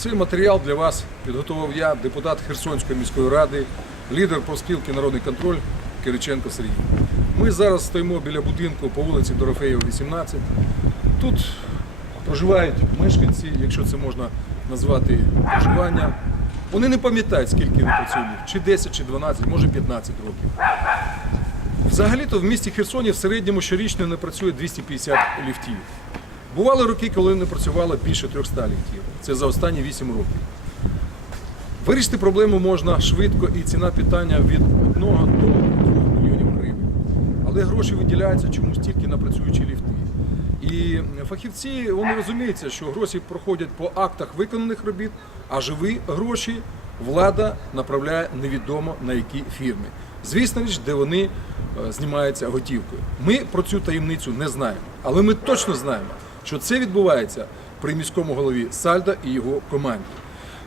Цей матеріал для вас підготував я, депутат Херсонської міської ради, лідер профспілки Народний контроль Кириченко Сергій. Ми зараз стоїмо біля будинку по вулиці Дорофеєва, 18. Тут проживають мешканці, якщо це можна назвати проживання. Вони не пам'ятають, скільки вони працюють, чи 10, чи 12, може 15 років. Взагалі-то в місті Херсоні в середньому щорічно не працює 250 ліфтів. Бували роки, коли не працювало більше 300 ліфтів. Це за останні 8 років. Вирішити проблему можна швидко і ціна питання від 1 до 2 мільйонів гривень. Але гроші виділяються чомусь тільки на працюючі ліфти. І фахівці вони розуміються, що гроші проходять по актах виконаних робіт, а живі гроші влада направляє невідомо на які фірми. Звісно річ, де вони е, знімаються готівкою. Ми про цю таємницю не знаємо, але ми точно знаємо, що це відбувається при міському голові Сальда і його команді.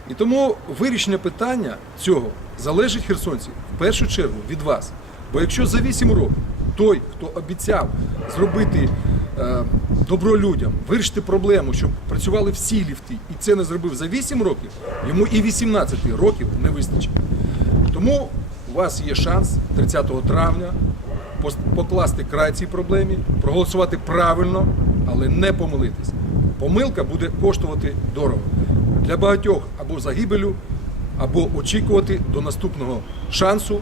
І тому вирішення питання цього залежить херсонців в першу чергу від вас. Бо якщо за 8 років той, хто обіцяв зробити е, добро людям, вирішити проблему, щоб працювали всі ліфти, і це не зробив за 8 років, йому і 18 років не вистачить. Тому у вас є шанс 30 травня покласти край цій проблемі, проголосувати правильно, але не помилитись. Помилка буде коштувати дорого. Для багатьох або загибелю, або очікувати до наступного шансу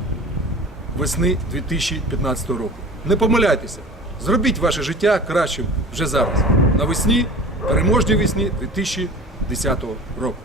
весни 2015 року. Не помиляйтеся, зробіть ваше життя кращим вже зараз. Навесні, переможній весні 2010 року.